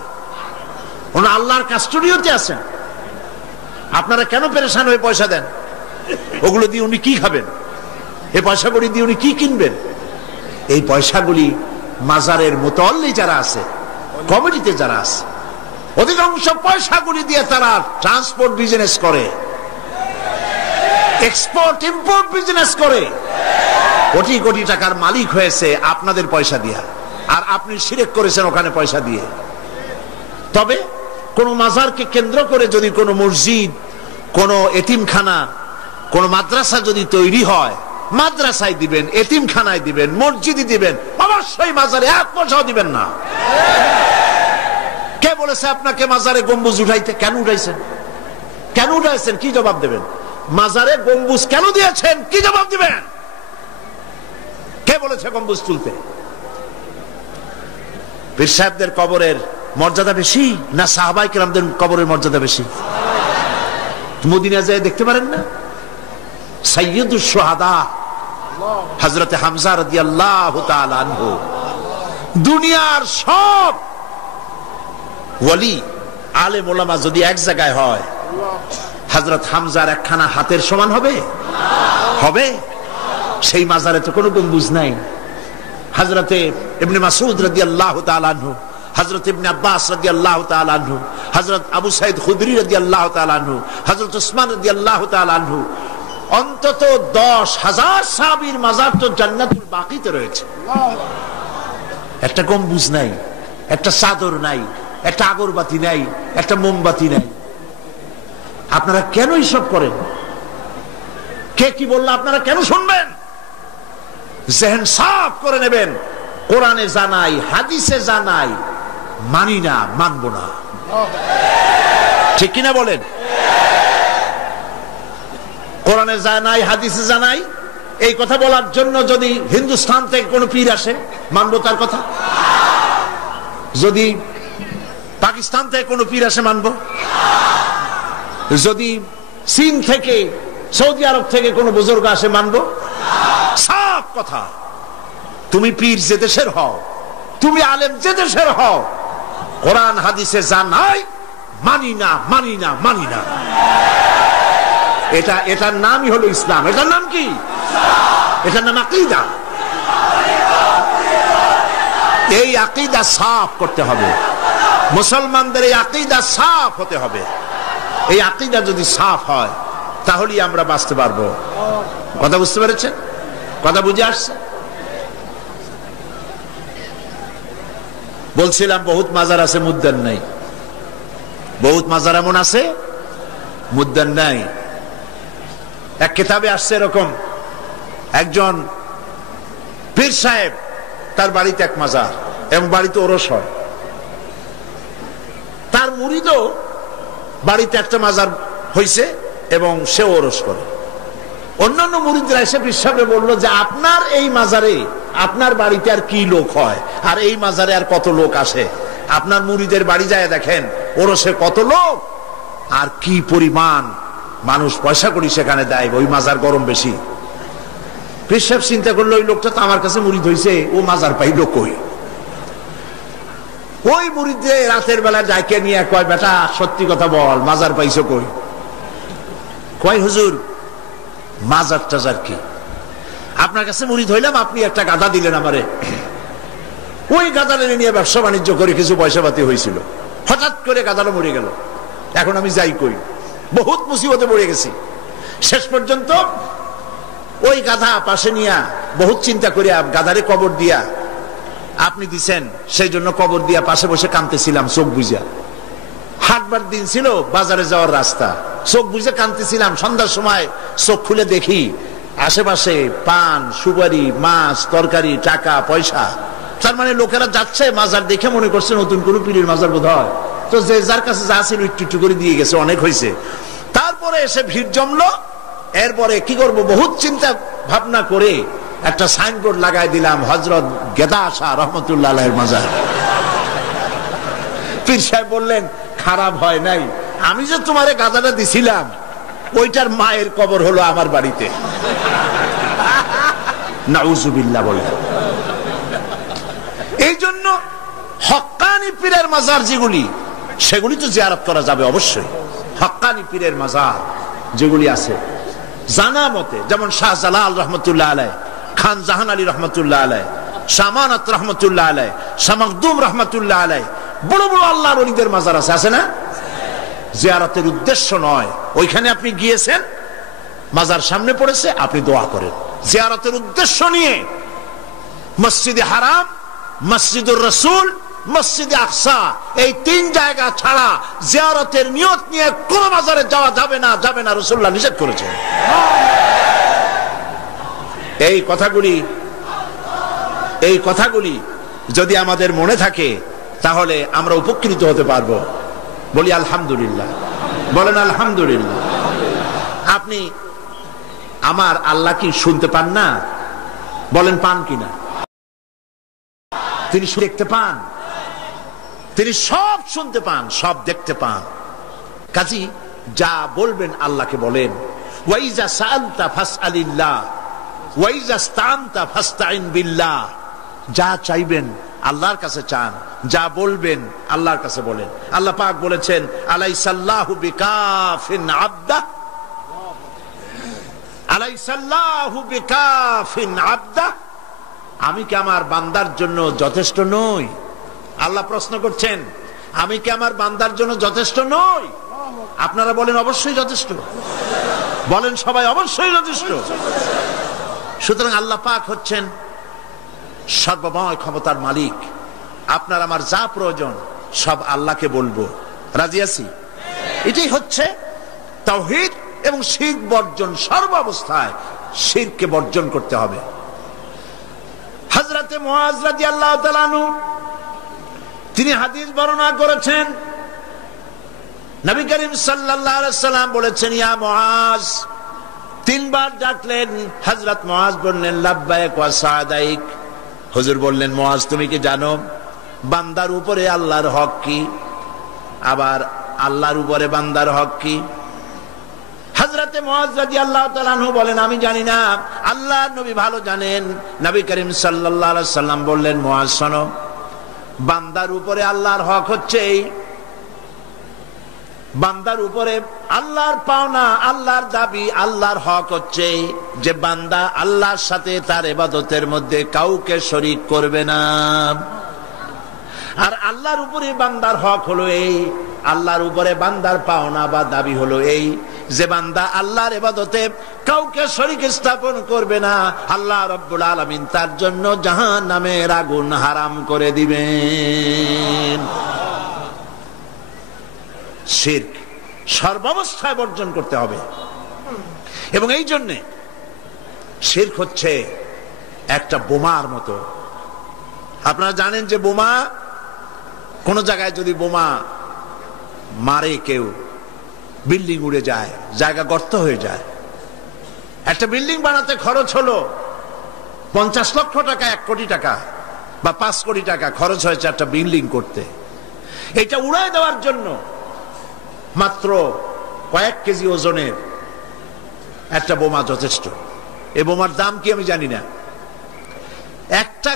ওনা আল্লাহর কাস্টোডিওতে আছেন। আপনারা কেন পেরেশান হয়ে পয়সা দেন? ওগুলো দিয়ে উনি কি খাবেন? এই পয়সাগুলি দিয়ে উনি কি কিনবেন? এই পয়সাগুলি মাজারের মুতাল্লি যারা আছে, কমিটিতে যারা আছে, অধিকাংশ পয়সাগুলি দিয়ে তারা ট্রান্সপোর্ট বিজনেস করে, এক্সপোর্ট ইম্পোর্ট বিজনেস করে, কোটি কোটি টাকার মালিক হয়েছে আপনাদের পয়সা দিয়ে। আর আপনি শিরক করেছেন ওখানে পয়সা দিয়ে। তবে কোন মাজারকে কেন্দ্র করে যদি কোনো মসজিদ, কোনো এতিমখানা, কোন মাদ্রাসা যদি তৈরি হয়, মাদ্রাসায় দিবেন, এতিমখানায় দিবেন, মসজিদে দিবেন, অবশ্যই মাজারে এক পয়সাও দিবেন না। কে বলেছে আপনাকে মাজারে গম্বুজ উঠাইতে? কেন উঠাইছেন? কেন উঠাইছেন? কি জবাব দেবেন? মাজারে গম্বুজ কেন দিয়েছেন? কি জবাব দিবেন? কে বলেছে গম্বুজ তুলতে? পীর সাহেবদের কবরের মর্যাদা বেশি না সাহাবায়ে কেরামদের কবরের মর্যাদা বেশি? মদিনা যায় দেখতে পারেন না? সাইয়্যিদুশ শুহাদা হযরত হামজা রাদিয়াল্লাহু তাআলা আনহু, দুনিয়ার সব ওয়ালি আলেম ওলামা যদি এক জায়গায় হয়, হযরত হামজার একখানা হাতের সমান হবে? হবে? সেই মাজারে তো কোনো গম্বুজ নাই। হযরতে ইবনে মাসউদ রাদিয়াল্লাহু তাআলা আনহু, হযরত ইবনে আব্বাস রাদিয়াল্লাহু তাআলা আনহু, হযরত আবু সাঈদ খুদরি রাদিয়াল্লাহু তাআলা আনহু, হযরত উসমান রাদিয়াল্লাহু তাআলা আনহু, অন্তত 10,000 সাহাবীর মাজার তো জান্নাতুল বাকিতে রয়েছে। একটা গম্বুজ নাই, একটা চাদর নাই, একটা আগরবাতি নাই, একটা মোমবাতি নাই। আপনারা কেন এইসব করেন? কে কি বললো আপনারা কেন শুনবেন? জেহেন সাফ করে নেবেন। কোরআনে জানাই, হাদিসে জানাই, মানি না, মানব না। ঠিক কিনা বলেন? কোরআনে জানাই, হাদিসে জানাই। এই কথা বলার জন্য যদি হিন্দুস্তান থেকে কোনো পীর আসে, মানবো তার কথা? যদি পাকিস্তান থেকে কোনো পীর আসে, মানবো? যদি চীন থেকে, সৌদি আরব থেকে কোনো বুজুর্গ আসে, মানবো? সাফ কথা। তুমি পীর যে দেশের হও, তুমি আলেম যে দেশের হও, কোরআন হাদিসে জানাই মানি না, মানি না, মানি না। এটার নামই হলো ইসলাম। এটার নাম কি? এটার নাম আকীদা। এই আকীদা সাফ করতে হবে। মুসলমানদের এই আকীদা সাফ হতে হবে। এই আকীদা যদি সাফ হয় তাহলেই আমরা বাঁচতে পারবো। কথা বুঝতে পেরেছেন? কথা বুঝে আসছে? বলছিলাম বহুত মাজার আছে, মুদ্দান নাই। বহুত মাজার এমন আছে, মুদ্দান নাই। এক কিতাবে আসছে এরকম, একজন পীর সাহেব, তার বাড়িতে এক মাজার এবং বাড়িতে ওরস হয়। তার মুরিদও বাড়িতে একটা মাজার হইছে এবং সে ওরস করে। অন্যান্য মুরিদরা এসে পীর সাহেবকে বললো যে আপনার এই মাজারে, আপনার বাড়িতে আর কি লোক হয়, আর এই মাজারে আর কত লোক আসে? আপনার মুরিদের বাড়ি যায় দেখেন, ওরসে কত লোক আর কি পরিমাণ মানুষ পয়সা করি সেখানে দেয়, ওই মাজার গরম বেশি। পীর সাহেব চিন্তা করলো, ওই লোকটা তো আমার কাছে মুরিদ হইছে, ও মাজার পাইল কই? ওই মুরিদে রাতের বেলা ডাইকে নিয়ে কয়, বেটা সত্যি কথা বল, মাজার পাইছো কই? কয়, হুজুর মাজার টাজার কি, আপনার কাছে মুরিদ হইলাম, আপনি একটা গাধা দিলেন আমারে, ওই গাধা নিয়ে ব্যবসা বাণিজ্য করে কিছু পয়সা পাতি হয়েছিল, হঠাৎ করে গাধাটা মরে গেল, এখন আমি যাই কই? বহুত মুসিবতে পড়ে গেছি। শেষ পর্যন্ত ওই গাধা পাশে নিয়া বহুত চিন্তা করিয়া গাধারে কবর দিয়া, আপনি দিছেন সেই জন্য কবর দিয়া পাশে বসে কাঁদতেছিলাম চোখ বুঝা। হাটবার দিন ছিল, বাজারে যাওয়ার রাস্তা, চোখ বুঝে কাঁদতেছিলাম। সন্ধ্যার সময় চোখ খুলে দেখি আশেপাশে পান, সুপারি, মাছ, তরকারি, টাকা পয়সা। তার মানে লোকেরা যাচ্ছে, মাজার দেখে মনে করছে নতুন কোন পীরের মাজার বোধ হয়, তো যে যার কাছে যা ছিল একটু একটু করে দিয়ে গেছে, অনেক হয়েছে। তারপরে এসে ভিড় জমলো। এরপরে কি করব, বহুত চিন্তা ভাবনা করে একটা সাইনবোর্ড লাগাই দিলাম, হযরত গেদা শাহ রহমতুল্লাহ আলাইহির মাজার। পীর সাহেব বললেন, খারাপ হয় নাই, আমি যে তোমারে গাদাটা দিছিলাম ওইটার মায়ের কবর হলো আমার বাড়িতে। নাউজুবিল্লাহ বলে। এই জন্য হক্কানি পীরের মাজার যেগুলি, সেগুলি তো জিয়ারত করা যাবে অবশ্যই। হক্কানি পীরের মাজার যেগুলি আছে জানা মতে, যেমন শাহজালাল রহমতুল্লাহ আলাই, খান জাহান আলী রহমতুল্লাহ আলাই, শামানাত রহমতুল্লাহ আলাই, শাহ মখদুম রহমতুল্লাহ আলাই, বড় বড় আল্লাহর ওলিদের মাজার আছে, আছে না? জিয়ারতের উদ্দেশ্য নয়, ওইখানে আপনি গিয়েছেন, মাজার সামনে পড়েছে, আপনি দোয়া করেন। জিয়ারতের উদ্দেশ্য নিয়ে মসজিদে হারাম, মসজিদুর রাসূল, মসজিদে আকসা, এই তিন জায়গা ছাড়া জিয়ারতের নিয়ত নিয়ে কোন মাজারে যাওয়া যাবে না, যাবে না, রাসূলুল্লাহ নিষেধ করেছেন। এই কথাগুলি যদি আমাদের মনে থাকে তাহলে আমরা উপকৃত হতে পারবো। বলি আলহামদুলিল্লাহ, বলেন আলহামদুলিল্লাহ। আপনি আমার আল্লাহ কি শুনতে পান না? বলেন পান কিনা? তিনি দেখতে পান, তিনি সব শুনতে পান, সব দেখতে পান। কাজী যা বলবেন আল্লাহকে বলেন। ওয়াইজা সাআলতা ফাসআলিল্লাহ ওয়াইজা ইসতাআনতা ফাসতাইন বিল্লাহ। যা চাইবেন আল্লাহর কাছে চান, যা বলবেন আল্লাহর কাছে বলেন। আল্লাহ পাক বলেছেন, আলাইসাল্লাহু বিকাফিন আবদা, আলাইসাল্লাহু বিকাফিন আবদা। আমি কি আমার বান্দার জন্য যথেষ্ট নই? আল্লাহ প্রশ্ন করছেন, আমি কি আমার বান্দার জন্য যথেষ্ট নই? আপনারা বলেন অবশ্যই যথেষ্ট, বলেন সবাই অবশ্যই যথেষ্ট। সুতরাং আল্লাহ পাক হচ্ছেন সর্বময় ক্ষমতার মালিক। আপনার আমার যা প্রয়োজন সব আল্লাহকে বলবো, রাজি আছি? এটাই হচ্ছে তাওহীদ এবং শিরক বর্জন। সর্বাবস্থায় শিরককে বর্জন করতে হবে। হযরতে মুআজ রাদিয়াল্লাহু তাআলা আনহু তিনি হাদিস বর্ণনা করেছেন, নবী করিম সাল্লাল্লাহু আলাইহি সাল্লাম বলেছেন, ইয়া মুআজ তিনবার ডাকলেন। হযরত মুআজ বললেন লাব্বাইক ওয়া সাদাইক। হুজুর বললেন মুআজ তুমি কি জানো বান্দার উপরে আল্লাহর হক কি, আবার আল্লাহর উপরে বান্দার হক কি? হযরতে মুআজ রাদিয়াল্লাহু তাআলা আনহু বলেন আমি জানি না, আল্লাহর নবী ভালো জানেন। নবী করিম সাল্লাল্লাহু আলাইহি সাল্লাম বললেন মুআজ শোনো, বান্দার উপরে আল্লাহর হক হচ্ছে এই, বান্দার উপরে আল্লাহর পাওনা, আল্লাহর দাবি, আল্লাহর হক হচ্ছে যে বান্দা আল্লাহর সাথে তার ইবাদতের মধ্যে কাউকে শরীক করবে না। আর আল্লাহর উপরে বান্দার হক হলো এই, আল্লাহর উপরে বান্দার পাওনা বা দাবি হলো এই যে বান্দা আল্লাহর ইবাদতে কাউকে শরীক স্থাপন করবে না। আল্লাহ রাব্বুল আলামিন তার জন্য জাহান্নামের আগুন হারাম করে দিবেন। শিরক সর্বাবস্থায় বর্জন করতে হবে। এবং এই জন্যে শিরক হচ্ছে একটা বোমার মতো। আপনারা জানেন যে বোমা, কোন জায়গায় যদি বোমা মারে কেউ, বিল্ডিং উড়ে যায়, জায়গা গর্ত হয়ে যায়। একটা বিল্ডিং বানাতে খরচ হলো 50 লক্ষ টাকা, 1 কোটি টাকা বা 5 কোটি টাকা খরচ হয়েছে একটা বিল্ডিং করতে। এটা উড়ায় দেওয়ার জন্য মাত্র কয়েক কেজি ওজনের একটা বোমা যথেষ্ট। এই বোমার দাম কি আমি জানি না। একটা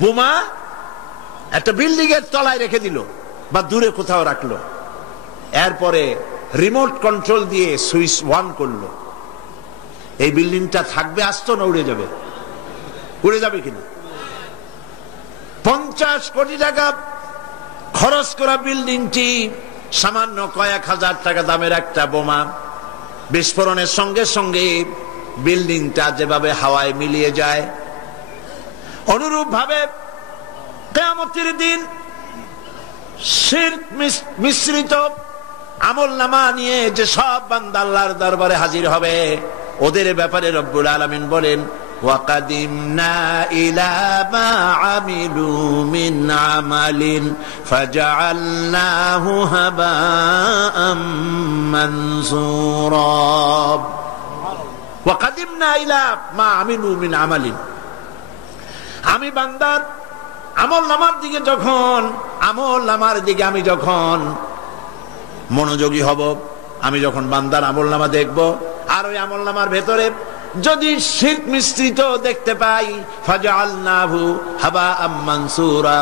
বোমা একটা বিল্ডিং এর তলায় রেখে দিল বা দূরে কোথাও রাখলো, এরপরে রিমোট কন্ট্রোল দিয়ে সুইচ অন করলো, এই বিল্ডিংটা থাকবে আস্ত না উড়ে যাবে? উড়ে যাবে কিনা? 50 কোটি টাকা খরচ করা বিল্ডিংটি সামান্য কয়েক হাজার টাকা দামের একটা বোমা বিস্ফোরণের সঙ্গে সঙ্গে বিল্ডিংটা যেভাবে হাওয়ায় মিলিয়ে যায়, অনুরূপ ভাবে কিয়ামতের দিন শিরক মিশ্রিত আমলনামা নিয়ে যে সব বান্দা আল্লাহর দরবারে হাজির হবে, ওদের ব্যাপারে রব্বুল আলামিন বলেন وَقَدِمْنَا إِلَى مَا عَمِلُوا مِنْ عَمَلٍ فَجَعَلْنَاهُ هَبَاءً مَنْثُورًا وَقَدِمْنَا إِلَى مَا عَمِلُوا مِنْ عَمَلٍ। আমি বান্দার আমলনামার দিকে যখন, আমলনামার দিকে আমি যখন মনোযোগী হব, আমি যখন বান্দার আমলনামা দেখব, আর ওই আমলনামার ভেতরে যদি শিরক মিশ্রিত দেখতে পাই, ফাজআলনাহু হাবাআম মানসুরা,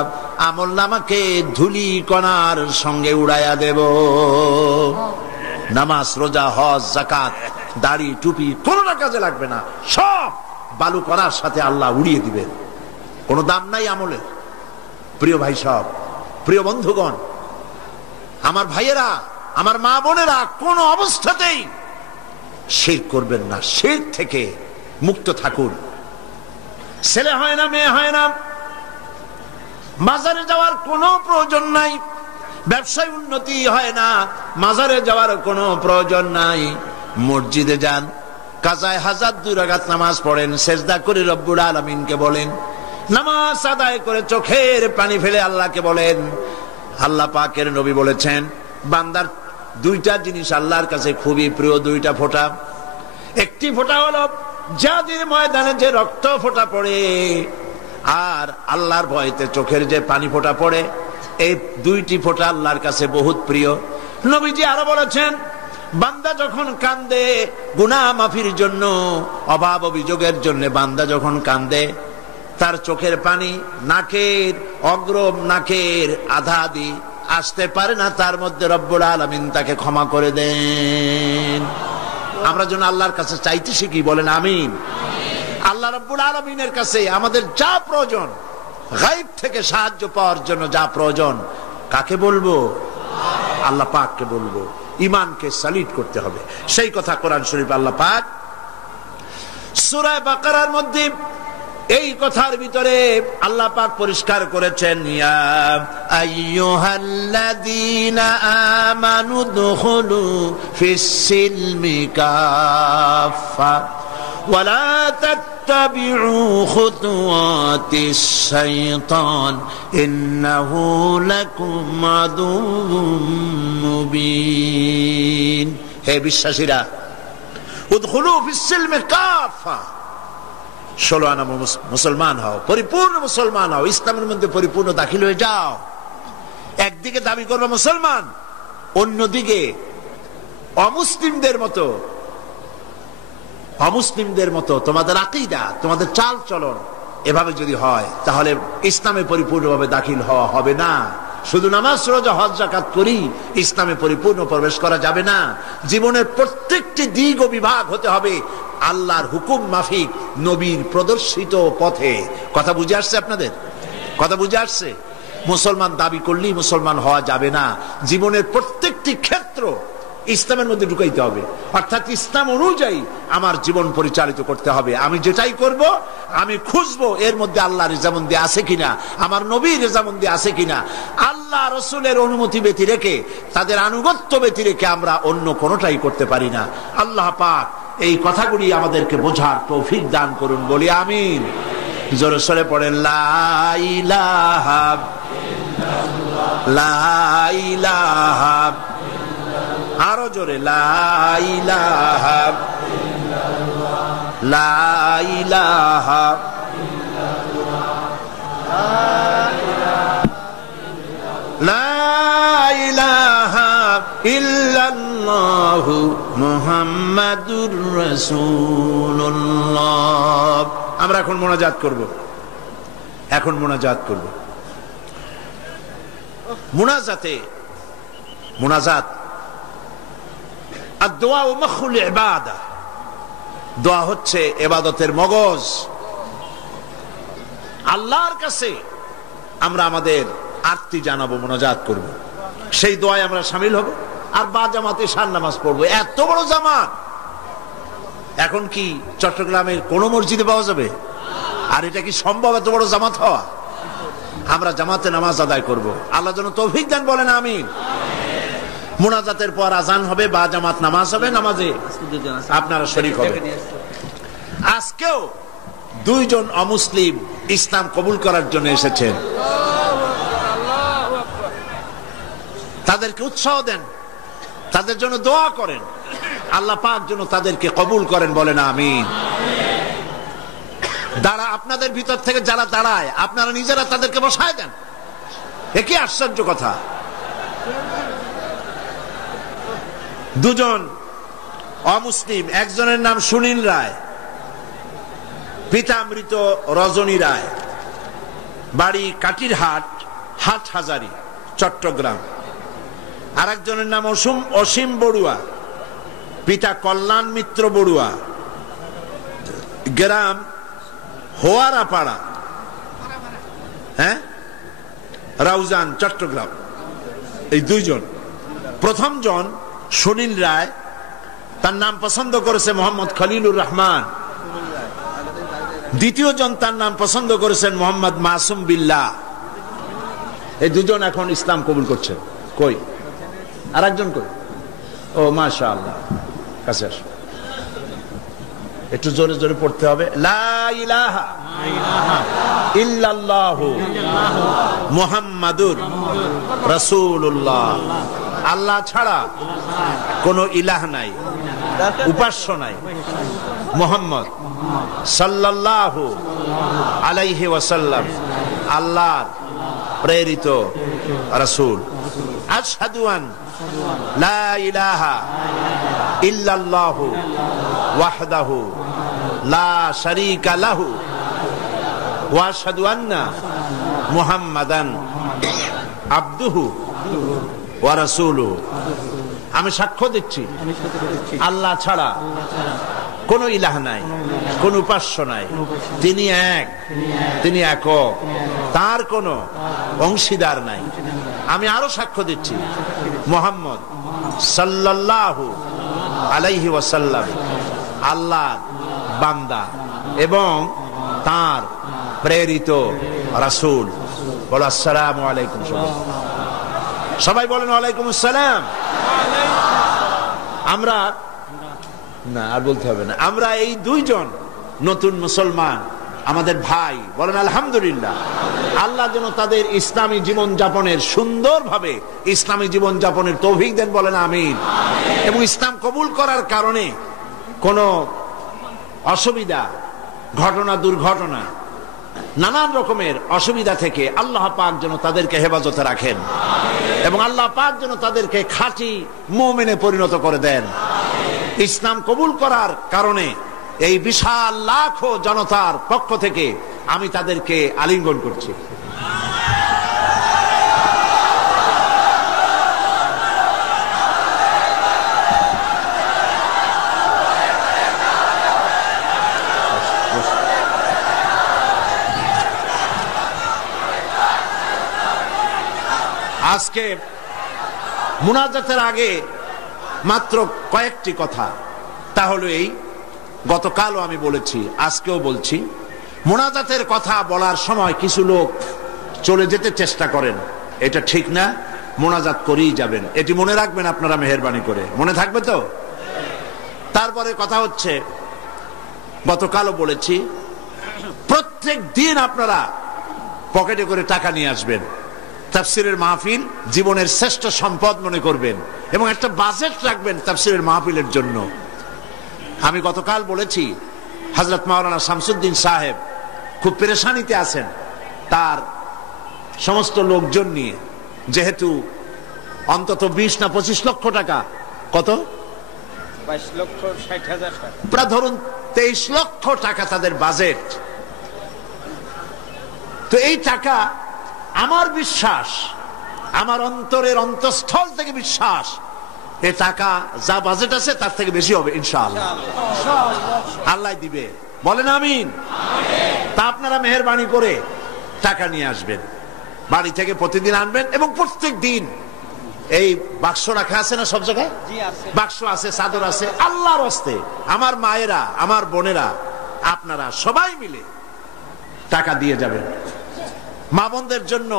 আমলনামাকে ধুলি কণার সঙ্গে উড়াইয়া দেব। নামাজ, রোজা, হজ, যাকাত, দাড়ি, টুপি কোনটা কাজে লাগবে না, সব বালু কণার সাথে আল্লাহ উড়িয়ে দিবেন। কোনো দাম নাই আমলের। প্রিয় ভাই সব, প্রিয় বন্ধুগণ, আমার ভাইয়েরা, আমার মা বোনেরা, কোন অবস্থাতেই শিরক করবেন না। শিরক থেকে মুক্ত থাকুন। ছেলে হয় না, মেয়ে হয় না, মাজারে যাওয়ার কোনো প্রয়োজন নাই। ব্যবসায় উন্নতি হয় না, মাজারে যাওয়ার কোনো প্রয়োজন নাই। মসজিদে যান, কাজায়ে হাজাত 2 রাকাত নামাজ পড়েন, সেজদা করে রব্বুল আলামিনকে বলেন, নামাজ আদায় করে চোখের পানি ফেলে আল্লাহকে বলেন। আল্লাহ পাকের নবী বলেছেন বান্দার 2টা জিনিস আল্লাহর কাছে খুবই প্রিয়, 2টা ফোঁটা। একটি ফোঁটা হলো জিহাদের ময়দানে যে রক্ত ফোঁটা পড়ে, আর আল্লাহর ভয়তে চোখের যে পানি ফোঁটা পড়ে, এই 2টি ফোঁটা আল্লাহর কাছে বহুত প্রিয়। নবীজি আরো বলেছেন বান্দা যখন কান্দে গুনাহ মাফির জন্য, অভাব অভিযোগের জন্য বান্দা যখন কান্দে, তার চোখের পানি নাকের অগ্রম, নাকের আধা দি আসতে পারে না, তার মধ্যে রব্বুল আলামিন তাকে ক্ষমা করে দেন। আমরা যেন আল্লাহর কাছে চাইতে শিখি, বলেন আমিন। আল্লাহ রব্বুল আলামিনের কাছে আমাদের যা প্রয়োজন, গায়ব থেকে সাহায্য পাওয়ার জন্য যা প্রয়োজন, কাকে বলবো? আল্লাহ পাককে বলবো। ঈমানকে সালিট করতে হবে। সেই কথা কোরআন শরীফ আল্লাহ পাক সূরা বাকারার মধ্যে এই কথার ভিতরে আল্লাহ পাক পরিষ্কার করেছেন, ইয়া আইয়ুহাল্লাযীনা আমানু দুখুলু ফিস-সিলমি কাফা ওয়া লা তাত্তাবিউ খুতুওয়াতিশ শাইতান ইন্নাহু লাকুম আদুউম মুবিন। হে বিশ্বাসীরা, উদখুলু ফিস-সিলমি কাফা, 16 আনা মুসলমান হও, পরিপূর্ণ মুসলমান হও, ইসলামের মধ্যে পরিপূর্ণ দাখিল হয়ে যাও। একদিকে দাবি করবে মুসলমান, অন্যদিকে অমুসলিমদের মতো তোমাদের আকীদা, তোমাদের চাল চলন এভাবে যদি হয়, তাহলে ইসলামে পরিপূর্ণভাবে দাখিল হওয়া হবে না। শুধু নামাজ, রোজা, হজ, যাকাত করি ইসলামে পরিপূর্ণ প্রবেশ করা যাবে না। জীবনের প্রত্যেকটি দিক ও বিভাগ হতে হবে আল্লাহর হুকুম মাফিক, নবীর প্রদর্শিত পথে। কথা বুঝে আসছে আপনাদের? কথা বুঝে আসছে? মুসলমান দাবি করলেই মুসলমান হওয়া যাবে না। জীবনের প্রত্যেকটি ক্ষেত্র ইসলামের মধ্যে ঢুকাইতে হবে, অর্থাৎ ইসলাম অনুযায়ী আমার জীবন পরিচালিত করতে হবে। আমি যেটাই করব আমি খুঁজবো এর মধ্যে আল্লাহ রেজামন্দি আছে কিনা, আমার নবীর রেজামন্দি আছে কিনা। আল্লাহ রসুলের অনুমতি ব্যতি রেখে, তাদের আনুগত্য ব্যতি রেখে আমরা অন্য কোনোটাই করতে পারি না। আল্লাহ পাক এই কথাগুলি আমাদেরকে বোঝার তৌফিক দান করুন, বলি আমিন। জোরে সরে পড়েন লা ইলাহা ইল্লাল্লাহ, লা ইলাহা, আরো জোরে লা ইলাহা ইল্লাল্লাহ, লা ইলাহা ইল্লাল্লাহ মুহাম্মাদুর রাসূলুল্লাহ। আমরা এখন মোনাজাত করব, মোনাজাত দোয়া ও মখুল ইবাদা। দোয়া হচ্ছে ইবাদতের মগজ। আল্লাহর কাছে আমরা আমাদের আরতি জানাবো, মোনাজাত করব, সেই দোয়ায় আমরা শামিল হব, আর বা জামাতে ঈশার নামাজ পড়বো। এত বড় জামাত এখন কি চট্টগ্রামের কোন মসজিদে পাওয়া যাবে? আর এটা কি সম্ভব এত বড় জামাত হওয়া? আমরা জামাতে নামাজ আদায় করব। আল্লাহ যেন তৌফিক দেন, বলেন আমিন। মুনাজাতের পর আজান হবে, বা জামাত নামাজ হবে, নামাজে আপনারা শরীক হবেন। আজকেও 2 জন অমুসলিম ইসলাম কবুল করার জন্য এসেছেন। তাদেরকে উৎসাহ দেন, তাদের জন্য দোয়া করেন, আল্লাহ পাক যেন তাদেরকে কবুল করেন, বলেন আমিন। আপনাদের ভিতর থেকে যারা দাঁড়ায়, আপনারা নিজেরা তাদেরকে বসায় দেন। একই আশ্চর্য কথা। 2 জন অমুসলিম, একজনের নাম সুনীল রায়, পিতা মৃত রজনী রায়, বাড়ি কাটিরহাট, হাটহাজারী, চট্টগ্রাম। আর একজনের নাম অসীম বড়ুয়া, পিতা কল্যাণ মিত্র বড়ুয়া, গ্রাম হোয়ারাপাড়া, রাউজান, চট্টগ্রাম। এই 2 জন। প্রথম জন সুনীল রায়, তার নাম পছন্দ করেছে মোহাম্মদ খলিলুর রহমান। দ্বিতীয় জন তার নাম পছন্দ করেছেন মোহাম্মদ মাসুম বিল্লাহ। এই 2 জন এখন ইসলাম কবুল করছেন। কই আর একজন? কই? ও মাশাআল্লাহ, কাছে আসো। একটু জোরে জোরে পড়তে হবে। লা ইলাহা ইল্লাল্লাহু মুহাম্মাদুর রাসূলুল্লাহ। আল্লাহ ছাড়া কোন ইলাহ নাই, উপাস্য নাই। মুহাম্মদ সাল্লাল্লাহু আলাইহি ওয়াসাল্লাম আল্লাহর প্রেরিত রাসূল। আশহাদু আন লা ইলাহা ইল্লাল্লাহু ওয়াহদাহু লা শারীকা লাহু ওয়া আশহাদু আন্না মুহাম্মাদান আবদুহু ওয়া রাসূলুহু। আমি সাক্ষ্য দিচ্ছি আল্লাহ ছাড়া কোন ইলাহ নাই, কোন উপাস্য নাই। তিনি এক, তিনি একক, তার কোন অংশীদার নাই। আমি আরো সাক্ষ্য দিচ্ছি মুহাম্মদ সাল্লাল্লাহু আলাইহি ওয়াসাল্লাম আল্লাহর বান্দা এবং তার প্রেরিত রাসূল। বলো আসসালামু আলাইকুম। সবাই বলেন ওয়ালাইকুম আসসালাম। আমরা না, আর বলতে হবে না। আমরা এই 2 জন নতুন মুসলমান, আমাদের ভাই, বলেন আলহামদুলিল্লাহ। আল্লাহ যেন তাদের ইসলামী জীবন যাপনের, সুন্দরভাবে ইসলামী জীবন যাপনের তৌফিক দেন, বলেন আমিন। এবং ইসলাম কবুল করার কারণে কোনো অসুবিধা, ঘটনা, দুর্ঘটনা, নানান রকমের অসুবিধা থেকে আল্লাহ পাক যেন তাদেরকে হেফাজতে রাখেন এবং আল্লাহ পাক যেন তাদেরকে খাঁটি মুমিনে পরিণত করে দেন। ইসলাম কবুল করার কারণে এই বিশাল লাখো জনতার পক্ষ থেকে আমি তাদেরকে আলিঙ্গন করছি। আজকে মুনাজাতের আগে মাত্র কয়েকটি কথা, তাহলে এই গতকালও আমি বলেছি, আজকেও বলছি, মুনাজাতের কথা বলার সময় কিছু লোক চলে যেতে চেষ্টা করেন, এটা ঠিক না। মুনাজাত করেই যাবেন, এটি মনে রাখবেন আপনারা মেহেরবানি করে। মনে থাকবে তো? তারপরে কথা হচ্ছে, গতকালও বলেছি, প্রত্যেক দিন আপনারা পকেটে করে টাকা নিয়ে আসবেন। তাফসিরের মাহফিল জীবনের শ্রেষ্ঠ সম্পদ মনে করবেন এবং একটা বাজেট রাখবেন তাফসিরের মাহফিলের জন্য। আমি গতকাল বলেছি, হযরত মাওলানা শামসুদ্দিন সাহেব খুব পেরেশানিতে আছেন তার সমস্ত লোকজন নিয়ে, যেহেতু অন্তত 20 না 25 লক্ষ টাকা, কত 22,60,000 টাকা, প্রায় ধরুন 23 লক্ষ টাকা তাদের বাজেট। তো এই টাকা, আমার বিশ্বাস, আমার অন্তরের অন্তঃস্থল থেকে বিশ্বাস, এই টাকা যা বাজেট আছে তার থেকে বেশি হবে ইনশাআল্লাহ। আল্লাহ দিবে, বলেন আমিন। তা আপনারা মেহেরবানি করে টাকা নিয়ে আসবেন, বাড়ি থেকে প্রতিদিন আনবেন এবং প্রত্যেক দিন এই বাক্স রাখা আছে না সব জায়গায়? বাক্স আছে, চাদর আছে। আল্লাহর হস্তে আমার মায়েরা, আমার বোনেরা, আপনারা সবাই মিলে টাকা দিয়ে যাবেন। মা বোনদের জন্য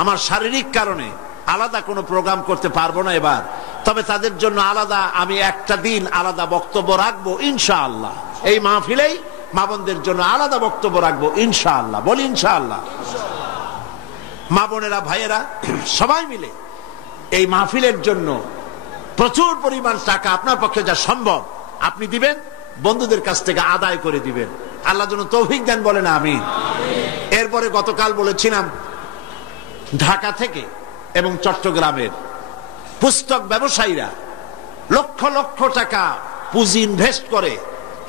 আমার শারীরিক কারণে আলাদা কোনো প্রোগ্রাম করতে পারবো না এবার, তবে তাদের জন্য আলাদা আমি একটা দিন আলাদা বক্তব্য রাখবো ইনশাআল্লাহ। এই মাহফিলেই মা বোনদের জন্য আলাদা বক্তব্য রাখবো ইনশাআল্লাহ। বলি ইনশাআল্লাহ। মা বোনেরা, ভাইয়েরা, সবাই মিলে এই মাহফিলের জন্য প্রচুর পরিমাণ টাকা আপনার পক্ষে যা সম্ভব আপনি দিবেন, বন্ধুদের কাছ থেকে আদায় করে দিবেন। আল্লাহ যেন তৌফিক দেন, বলেন আমিন। এরপরে গতকাল বলেছিলাম, ঢাকা থেকে এবং চট্টগ্রামের পুস্তক ব্যবসায়ীরা লক্ষ লক্ষ টাকা পুঁজি ইনভেস্ট করে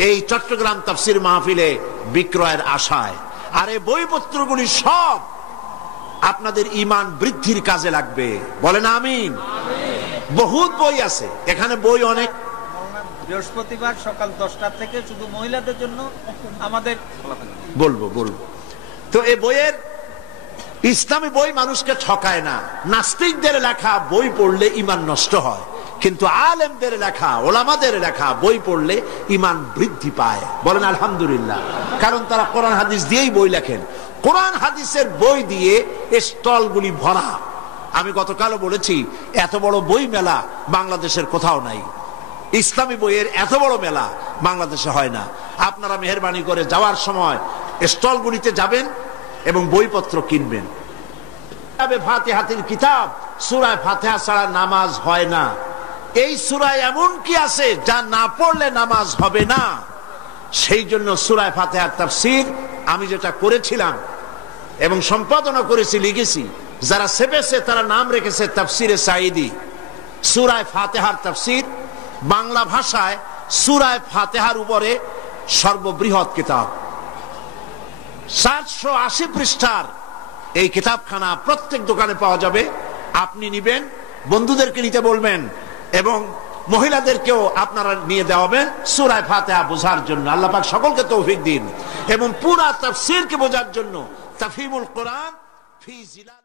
এই চট্টগ্রাম তাফসীর মাহফিলে বিক্রয়ের আশায়। আর এই বইপত্রগুলি সব আপনাদের ঈমান বৃদ্ধির কাজে লাগবে, বলেন আমিন। বহুত বই আছে এখানে, বই অনেক। বৃহস্পতিবার সকাল 10টা থেকে শুধু মহিলাদের জন্য আমাদের বলবো। তো এই বইয়ের, ইসলামী বই মানুষকে ঠকায় না। নাস্তিকদের লেখা বই পড়লে ঈমান নষ্ট হয়, কিন্তু আলেমদের লেখা, ওলামাদের লেখা বই পড়লে ঈমান বৃদ্ধি পায়, বলেন আলহামদুলিল্লাহ। কারণ তারা কোরআন হাদিস দিয়েই বই লেখেন। কোরআন হাদিসের বই দিয়ে স্টলগুলি ভরা। আমি গতকালও বলেছি, এত বড় বই মেলা বাংলাদেশের কোথাও নাই। ইসলামী বইয়ের এত বড় মেলা বাংলাদেশে হয় না। আপনারা মেহেরবানি করে যাওয়ার সময় স্টলগুলিতে যাবেন এবং বইপত্র কিনবেন। ফাতিহাতুল কিতাব, সূরা ফাতিহা ছাড়া নামাজ হয় না। এই সূরায় এমন কি আছে যা না পড়লে নামাজ হবে না? সেই জন্য সূরা ফাতিহার তাফসীর আমি যেটা করেছিলাম এবং সম্পাদনা করেছি, লিখেছি, যারা সেবেছে তারা নাম রেখেছে তাফসীরে সাঈদী। সূরা ফাতিহার তাফসীর বাংলা ভাষায় সূরা ফাতিহার উপরে সর্ববৃহৎ কিতাব, 780 পৃষ্ঠার এই কিতাবখানা প্রত্যেক দোকানে পাওয়া যাবে। আপনি নিবেন, বন্ধুদেরকে নিতে বলবেন এবং মহিলাদেরকেও আপনারা নিয়ে দেওয়াবেন সূরা ফাতিহা বোঝার জন্য। আল্লাহ পাক সকলকে তৌফিক দিন এবং পুরা তাফসীরকে বোঝার জন্য। তাফহিমুল কোরআন ফি জিলাল